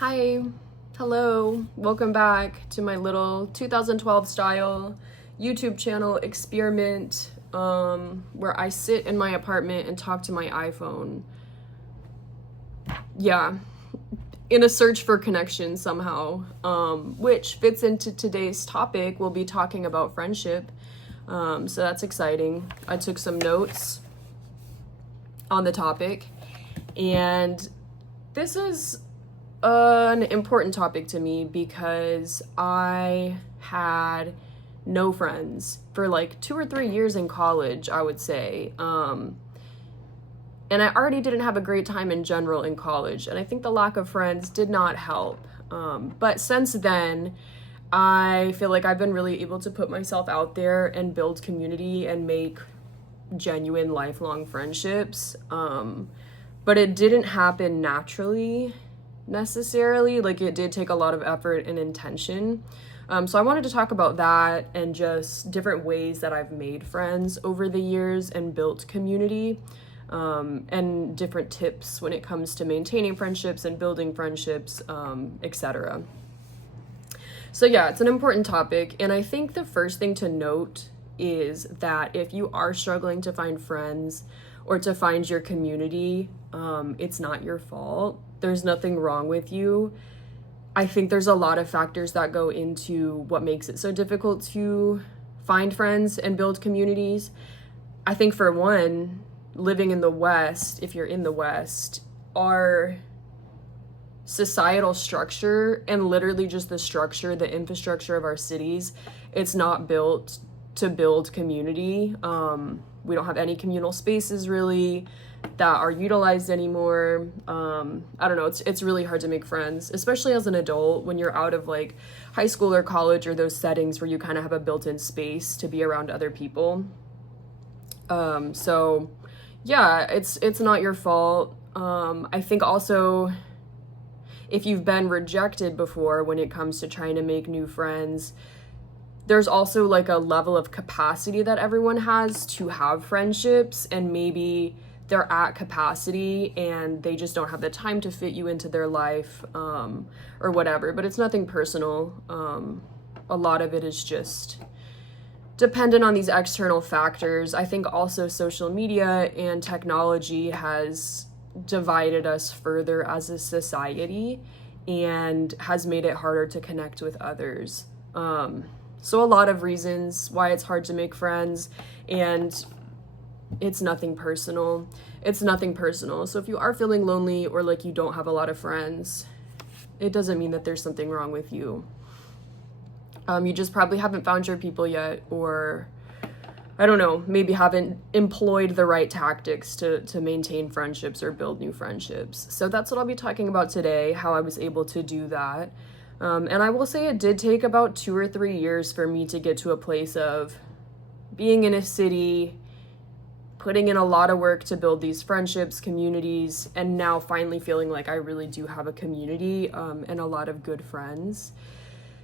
Hi, hello, welcome back to my little 2012 style YouTube channel experiment where I sit in my apartment and talk to my iPhone. Yeah, in a search for connection somehow, which fits into today's topic. We'll be talking about friendship, so that's exciting. I took some notes on the topic, and this is an important topic to me because I had no friends for like 2 or 3 years in college, I would say. And I already didn't have a great time in general in college, and I think the lack of friends did not help. But since then, I feel like I've been really able to put myself out there and build community and make genuine lifelong friendships. But it didn't happen naturally necessarily. Like, it did take a lot of effort and intention. So I wanted to talk about that and just different ways that I've made friends over the years and built community, and different tips when it comes to maintaining friendships and building friendships, etc. So yeah, it's an important topic, and I think the first thing to note is that if you are struggling to find friends or to find your community, it's not your fault. There's nothing wrong with you. I think there's a lot of factors that go into what makes it so difficult to find friends and build communities. I think for one, living in the West, if you're in the West, our societal structure and literally just the structure, the infrastructure of our cities, it's not built to build community. We don't have any communal spaces really that are utilized anymore. I don't know, it's really hard to make friends, especially as an adult when you're out of like high school or college or those settings where you kind of have a built-in space to be around other people. So yeah, it's not your fault. I think also if you've been rejected before when it comes to trying to make new friends, there's also like a level of capacity that everyone has to have friendships, and maybe they're at capacity and they just don't have the time to fit you into their life, or whatever. But it's nothing personal. A lot of it is just dependent on these external factors. I think also social media and technology has divided us further as a society and has made it harder to connect with others. So a lot of reasons why it's hard to make friends, and it's nothing personal. It's nothing personal. So if you are feeling lonely or like you don't have a lot of friends, it doesn't mean that there's something wrong with you. You just probably haven't found your people yet, or I don't know, maybe haven't employed the right tactics to maintain friendships or build new friendships. So that's what I'll be talking about today, how I was able to do that. And I will say it did take about 2 or 3 years for me to get to a place of being in a city, putting in a lot of work to build these friendships, communities, and now finally feeling like I really do have a community, and a lot of good friends.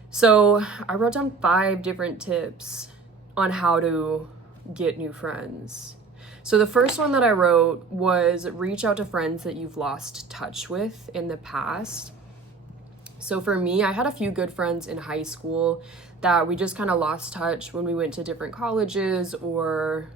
So I wrote down 5 different tips on how to get new friends. So the first one that I wrote was reach out to friends that you've lost touch with in the past. So for me, I had a few good friends in high school that we just kind of lost touch when we went to different colleges or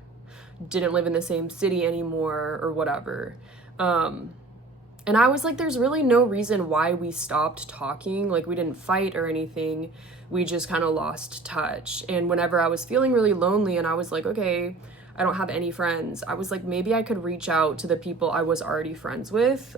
didn't live in the same city anymore or whatever. And I was like, there's really no reason why we stopped talking. Like, we didn't fight or anything. We just kind of lost touch. And whenever I was feeling really lonely and I was like, okay, I don't have any friends, I was like, maybe I could reach out to the people I was already friends with,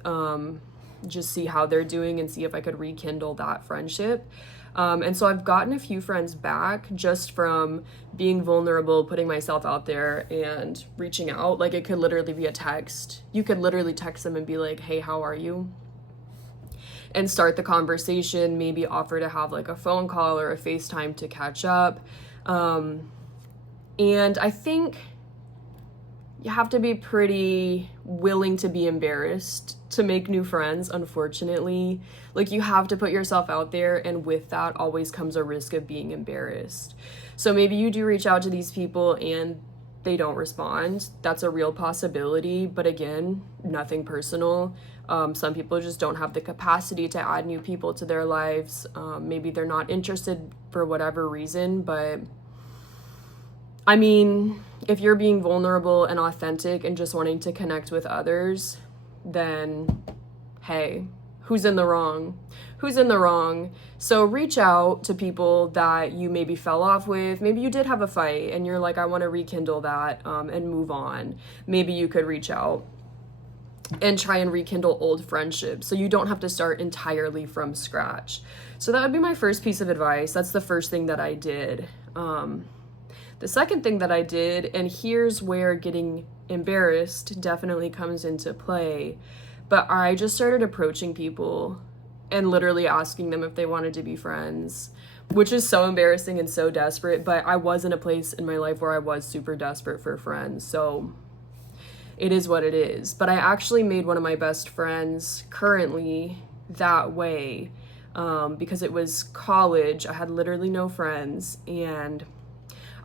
just see how they're doing and see if I could rekindle that friendship. And so I've gotten a few friends back just from being vulnerable, putting myself out there and reaching out. Like, it could literally be a text. You could literally text them and be like, hey, how are you? And start the conversation, maybe offer to have like a phone call or a FaceTime to catch up. And I think you have to be pretty willing to be embarrassed to make new friends, unfortunately. Like, you have to put yourself out there, and with that always comes a risk of being embarrassed. So maybe you do reach out to these people and they don't respond. That's a real possibility, but again, nothing personal. Some people just don't have the capacity to add new people to their lives. Maybe they're not interested for whatever reason, but I mean, if you're being vulnerable and authentic and just wanting to connect with others, then hey, who's in the wrong? Who's in the wrong? So reach out to people that you maybe fell off with. Maybe you did have a fight and you're like, I want to rekindle that and move on. Maybe you could reach out and try and rekindle old friendships so you don't have to start entirely from scratch. So that would be my first piece of advice. That's the first thing that I did. The second thing that I did, and here's where getting embarrassed definitely comes into play, but I just started approaching people and literally asking them if they wanted to be friends, which is so embarrassing and so desperate, but I was in a place in my life where I was super desperate for friends, so it is what it is. But I actually made one of my best friends currently that way, because it was college. I had literally no friends, and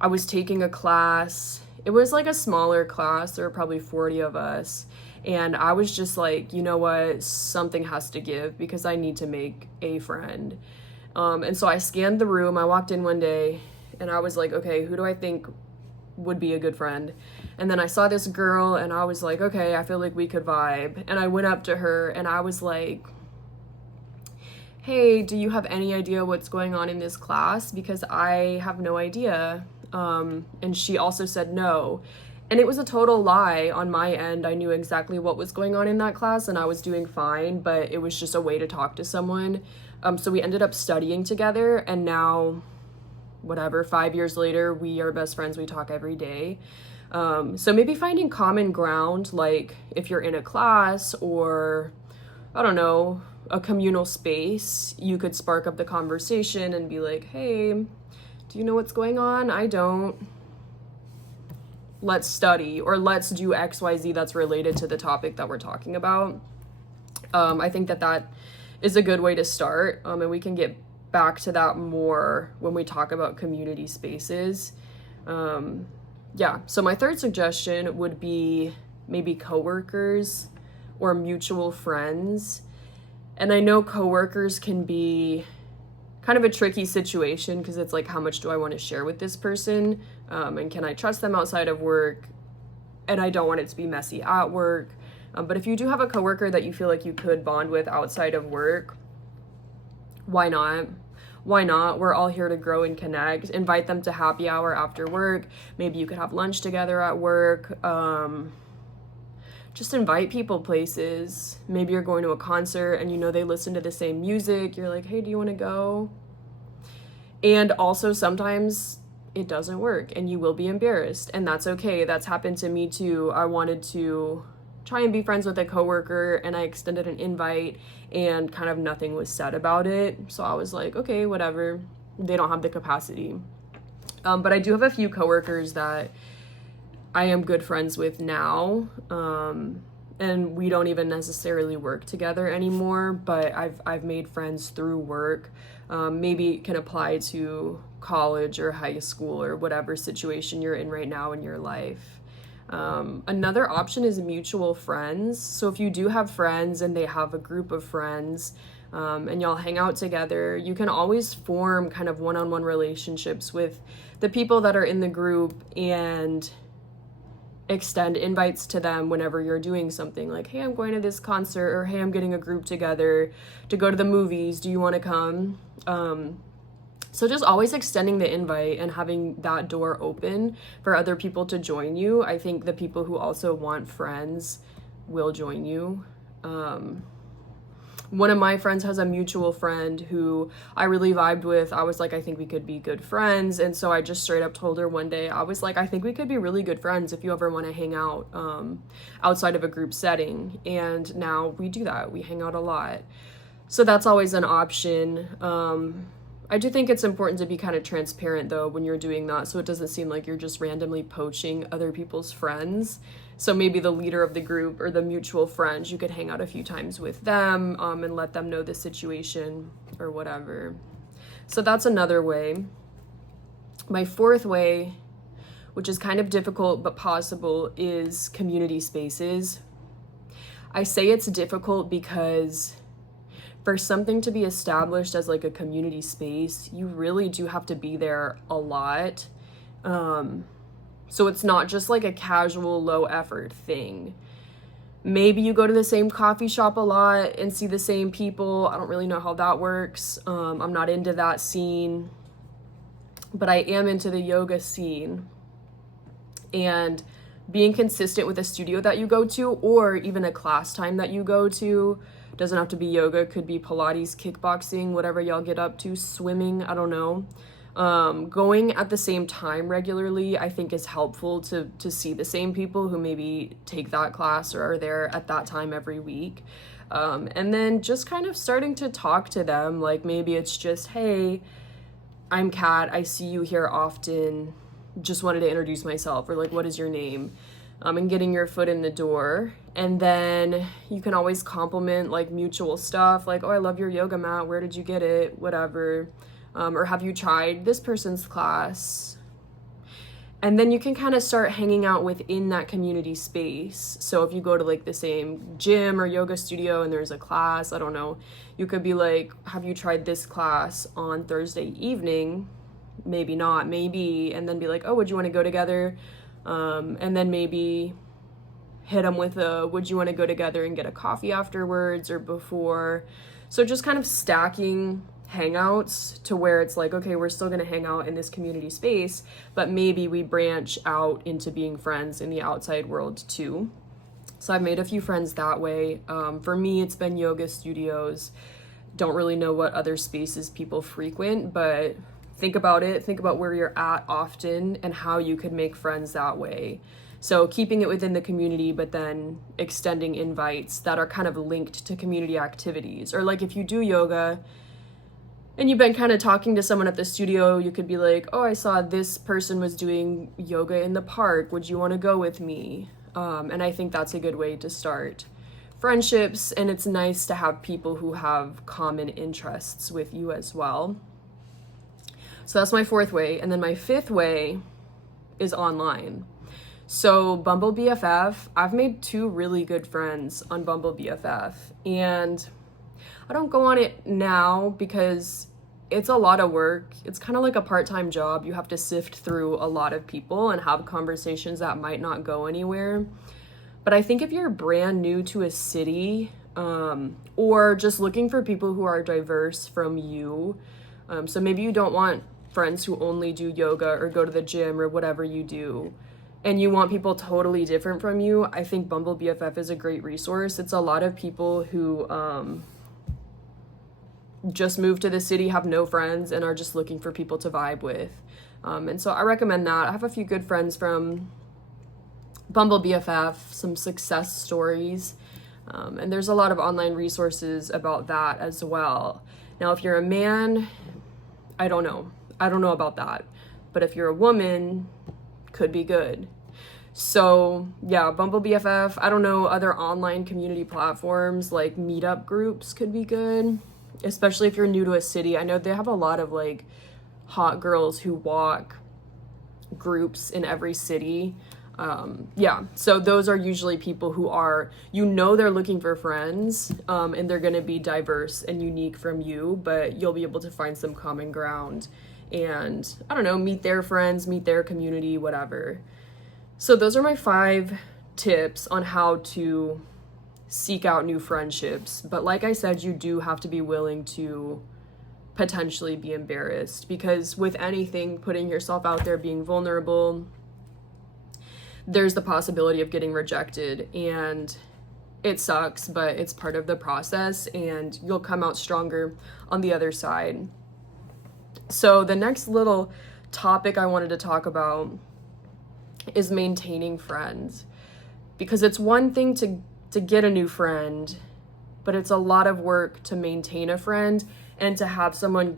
I was taking a class. It was like a smaller class. There were probably 40 of us. And I was just like, you know what? Something has to give because I need to make a friend. And so I scanned the room. I walked in one day and I was like, okay, who do I think would be a good friend? And then I saw this girl and I was like, okay, I feel like we could vibe. And I went up to her and I was like, hey, do you have any idea what's going on in this class? Because I have no idea. And she also said no. And it was a total lie on my end. I knew exactly what was going on in that class and I was doing fine, but it was just a way to talk to someone. So we ended up studying together, and now, whatever, 5 years later, we are best friends. We talk every day. So maybe finding common ground, like if you're in a class or, I don't know, a communal space, you could spark up the conversation and be like, hey, do you know what's going on? I don't. Let's study, or let's do XYZ that's related to the topic that we're talking about. I think that is a good way to start, and we can get back to that more when we talk about community spaces. Yeah, so my third suggestion would be maybe coworkers or mutual friends. And I know coworkers can be kind of a tricky situation because it's like, how much do I want to share with this person? And can I trust them outside of work? And I don't want it to be messy at work. But if you do have a coworker that you feel like you could bond with outside of work, why not? Why not? We're all here to grow and connect. Invite them to happy hour after work. Maybe you could have lunch together at work. Just invite people places. Maybe you're going to a concert and you know they listen to the same music. You're like, hey, do you want to go? And also sometimes it doesn't work and you will be embarrassed, and that's okay. That's happened to me too. I wanted to try and be friends with a coworker and I extended an invite and kind of nothing was said about it. So I was like, okay, whatever. They don't have the capacity. But I do have a few coworkers that I am good friends with now, and we don't even necessarily work together anymore, but I've made friends through work. Maybe it can apply to college or high school or whatever situation you're in right now in your life. Another option is mutual friends. So if you do have friends and they have a group of friends, and y'all hang out together, you can always form kind of one-on-one relationships with the people that are in the group and extend invites to them whenever you're doing something like, hey, I'm going to this concert, or hey, I'm getting a group together to go to the movies. Do you want to come? So just always extending the invite and having that door open for other people to join you. I think the people who also want friends will join you. One of my friends has a mutual friend who I really vibed with. I was like, I think we could be good friends. And so I just straight up told her one day, I was like, I think we could be really good friends if you ever want to hang out outside of a group setting. And now we do that. We hang out a lot. So that's always an option. I do think it's important to be kind of transparent though when you're doing that, so it doesn't seem like you're just randomly poaching other people's friends. So maybe the leader of the group or the mutual friends, you could hang out a few times with them and let them know the situation or whatever. So that's another way. My fourth way which is kind of difficult but possible, is community spaces. I say it's difficult because for something to be established as like a community space, you really do have to be there a lot. So it's not just like a casual, low effort thing. Maybe you go to the same coffee shop a lot and see the same people. I don't really know how that works. I'm not into that scene, but I am into the yoga scene. And being consistent with a studio that you go to, or even a class time that you go to, doesn't have to be yoga, could be Pilates, kickboxing, whatever y'all get up to, swimming, I don't know. Going at the same time regularly, I think is helpful to see the same people who maybe take that class or are there at that time every week. And then just kind of starting to talk to them, like maybe it's just, hey, I'm Kat, I see you here often, just wanted to introduce myself, or like, what is your name? And getting your foot in the door. And then you can always compliment like mutual stuff, like, oh, I love your yoga mat, where did you get it, whatever. Or have you tried this person's class? And then you can kind of start hanging out within that community space. So if you go to like the same gym or yoga studio and there's a class, I don't know, you could be like, have you tried this class on Thursday evening? Maybe not, maybe, and then be like, oh, would you want to go together? And then maybe hit them with a, would you want to go together and get a coffee afterwards or before? So just kind of stacking hangouts to where it's like, okay, we're still going to hang out in this community space, but maybe we branch out into being friends in the outside world too. So I've made a few friends that way. For me, it's been yoga studios. Don't really know what other spaces people frequent, but think about it. Think about where you're at often and how you could make friends that way. So keeping it within the community, but then extending invites that are kind of linked to community activities. Or like if you do yoga and you've been kind of talking to someone at the studio, you could be like, oh, I saw this person was doing yoga in the park. Would you want to go with me? And I think that's a good way to start friendships. And it's nice to have people who have common interests with you as well. So that's my fourth way. And then my fifth way is online. So Bumble BFF, I've made 2 really good friends on Bumble BFF. And I don't go on it now because it's a lot of work. It's kind of like a part-time job. You have to sift through a lot of people and have conversations that might not go anywhere. But I think if you're brand new to a city, or just looking for people who are diverse from you, so maybe you don't want friends who only do yoga or go to the gym or whatever you do, and you want people totally different from you, I think Bumble BFF is a great resource. It's a lot of people who just moved to the city, have no friends, and are just looking for people to vibe with. And so I recommend that. I have a few good friends from Bumble BFF, some success stories, and there's a lot of online resources about that as well. Now, if you're a man, I don't know about that. But if you're a woman, could be good. So yeah, Bumble BFF, I don't know, other online community platforms like meetup groups could be good, especially if you're new to a city. I know they have a lot of like hot girls who walk groups in every city. Yeah, so those are usually people who are, they're looking for friends, and they're going to be diverse and unique from you, but you'll be able to find some common ground and, I don't know, meet their friends, meet their community, whatever. So those are my 5 tips on how to seek out new friendships. But like I said, you do have to be willing to potentially be embarrassed, because with anything, putting yourself out there, being vulnerable, there's the possibility of getting rejected, and it sucks, but it's part of the process, and you'll come out stronger on the other side. So the next little topic I wanted to talk about is maintaining friends, because it's one thing to get a new friend, but it's a lot of work to maintain a friend and to have someone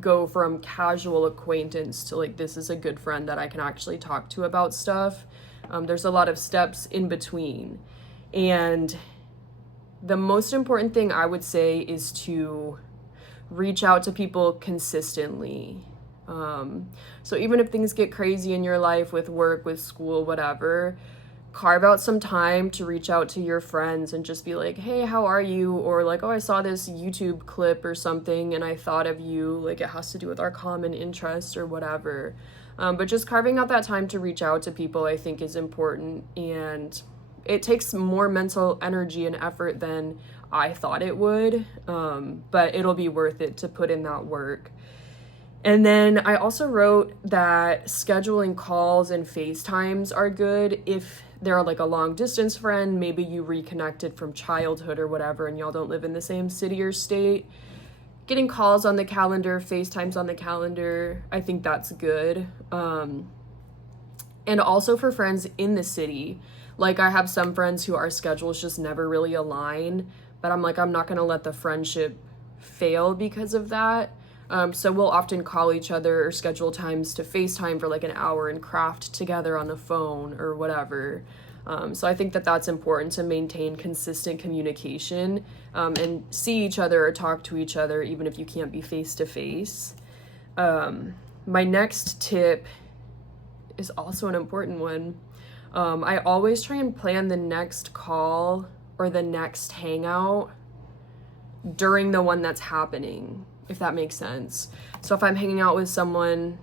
go from casual acquaintance to like, this is a good friend that I can actually talk to about stuff. There's a lot of steps in between. And the most important thing I would say is to reach out to people consistently. So even if things get crazy in your life with work, with school, whatever, carve out some time to reach out to your friends and just be like, hey, how are you? Or like, oh, I saw this YouTube clip or something and I thought of you. Like, it has to do with our common interest or whatever. But just carving out that time to reach out to people, I think, is important. And it takes more mental energy and effort than I thought it would. But it'll be worth it to put in that work. And then I also wrote that scheduling calls and FaceTimes are good if they're like a long distance friend. Maybe you reconnected from childhood or whatever and y'all don't live in the same city or state. Getting calls on the calendar, FaceTimes on the calendar, I think that's good. And also for friends in the city. Like, I have some friends who our schedules just never really align, but I'm like, I'm not going to let the friendship fail because of that. So we'll often call each other or schedule times to FaceTime for like an hour and craft together on the phone or whatever. So I think that that's important to maintain consistent communication, and see each other or talk to each other even if you can't be face to face. My next tip is also an important one. I always try and plan the next call or the next hangout during the one that's happening, if that makes sense. So if I'm hanging out with someone,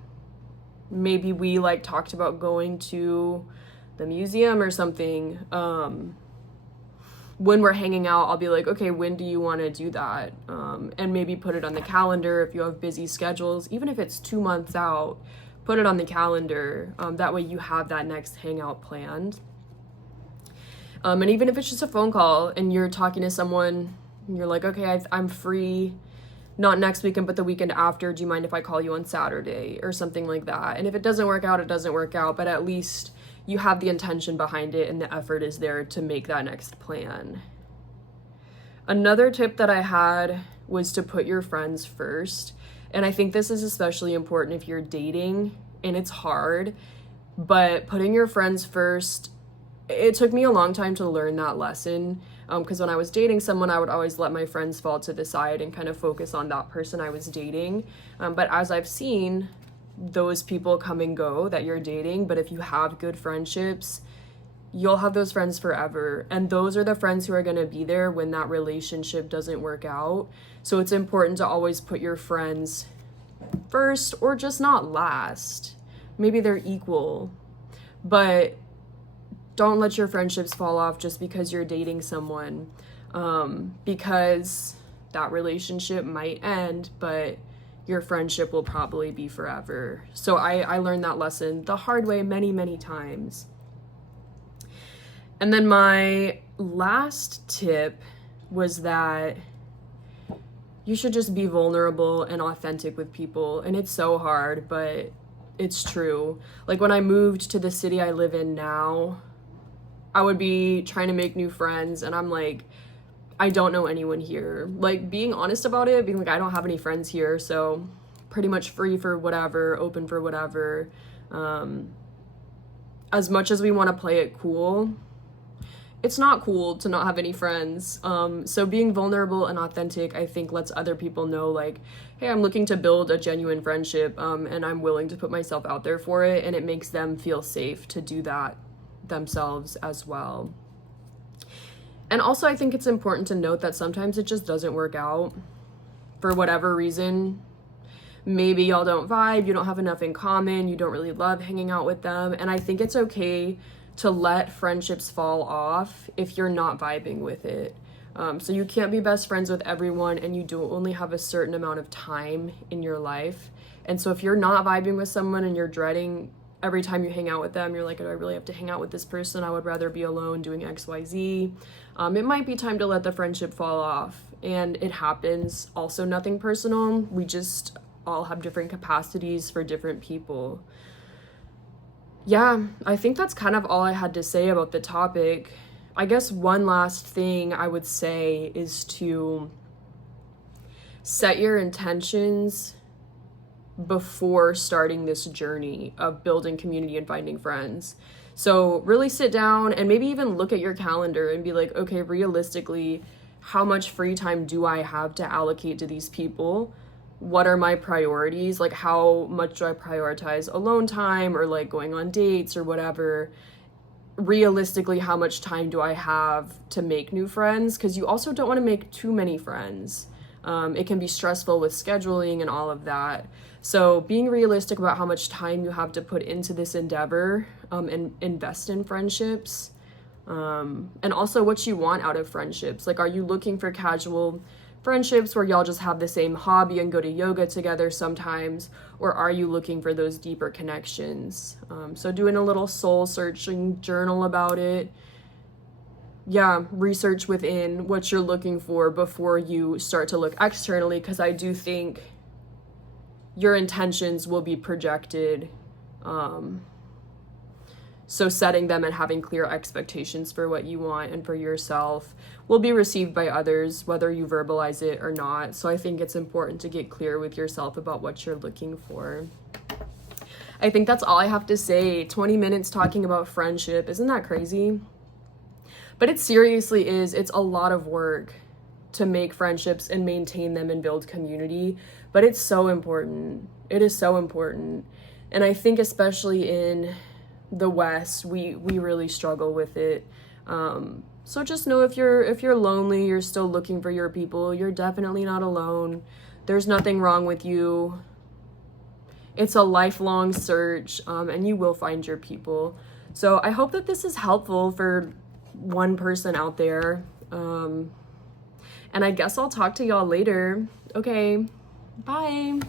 maybe we like talked about going to the museum or something. When we're hanging out, I'll be like, okay, when do you want to do that? And maybe put it on the calendar if you have busy schedules, even if it's 2 months out, put it on the calendar. That way you have that next hangout planned. And even if it's just a phone call and you're talking to someone, you're like, okay, I'm free, not next weekend, but the weekend after. Do you mind if I call you on Saturday or something like that? And if it doesn't work out, it doesn't work out, but at least you have the intention behind it and the effort is there to make that next plan. Another tip that I had was to put your friends first. And I think this is especially important if you're dating and it's hard, but putting your friends first, it took me a long time to learn that lesson. Because when I was dating someone, I would always let my friends fall to the side and kind of focus on that person I was dating. But as I've seen, those people come and go that you're dating. But if you have good friendships, you'll have those friends forever. And those are the friends who are going to be there when that relationship doesn't work out. So it's important to always put your friends first, or just not last. Maybe they're equal. But don't let your friendships fall off just because you're dating someone, because that relationship might end, but your friendship will probably be forever. So I learned that lesson the hard way many, many times. And then my last tip was that you should just be vulnerable and authentic with people. And it's so hard, but it's true. Like, when I moved to the city I live in now, I would be trying to make new friends and I'm like, I don't know anyone here. Like, being honest about it, being like, I don't have any friends here, so pretty much free for whatever, open for whatever. As much as we want to play it cool, it's not cool to not have any friends. So being vulnerable and authentic, I think, lets other people know, like, hey, I'm looking to build a genuine friendship, and I'm willing to put myself out there for it, and it makes them feel safe to do that themselves as well. And also, I think it's important to note that sometimes it just doesn't work out for whatever reason. Maybe y'all don't vibe, you don't have enough in common, you don't really love hanging out with them, and I think it's okay to let friendships fall off if you're not vibing with it. So you can't be best friends with everyone, and you do only have a certain amount of time in your life. And so if you're not vibing with someone and you're dreading every time you hang out with them, you're like, do I really have to hang out with this person? I would rather be alone doing XYZ. It might be time to let the friendship fall off. And it happens. Also, nothing personal. We just all have different capacities for different people. Yeah, I think that's kind of all I had to say about the topic. I guess one last thing I would say is to set your intentions before starting this journey of building community and finding friends. So really sit down and maybe even look at your calendar and be like, okay, realistically, how much free time do I have to allocate to these people? what are my priorities? Like, how much do I prioritize alone time or like going on dates or whatever? Realistically, how much time do I have to make new friends? Because you also don't want to make too many friends. It can be stressful with scheduling and all of that. So being realistic about how much time you have to put into this endeavor, and invest in friendships, and also what you want out of friendships. Like, are you looking for casual friendships where y'all just have the same hobby and go to yoga together sometimes, or are you looking for those deeper connections? So doing a little soul searching journal about it. Yeah, research within what you're looking for before you start to look externally, because I do think your intentions will be projected. So setting them and having clear expectations for what you want and for yourself will be received by others, whether you verbalize it or not. So I think it's important to get clear with yourself about what you're looking for. I think that's all I have to say. 20 minutes talking about friendship. Isn't that crazy? But it seriously is. It's a lot of work to make friendships and maintain them and build community. But it's so important. It is so important. And I think especially in the West, we really struggle with it. So just know if you're lonely, you're still looking for your people, you're definitely not alone. There's nothing wrong with you. It's a lifelong search, and you will find your people. So I hope that this is helpful for one person out there. And I guess I'll talk to y'all later. Okay, bye.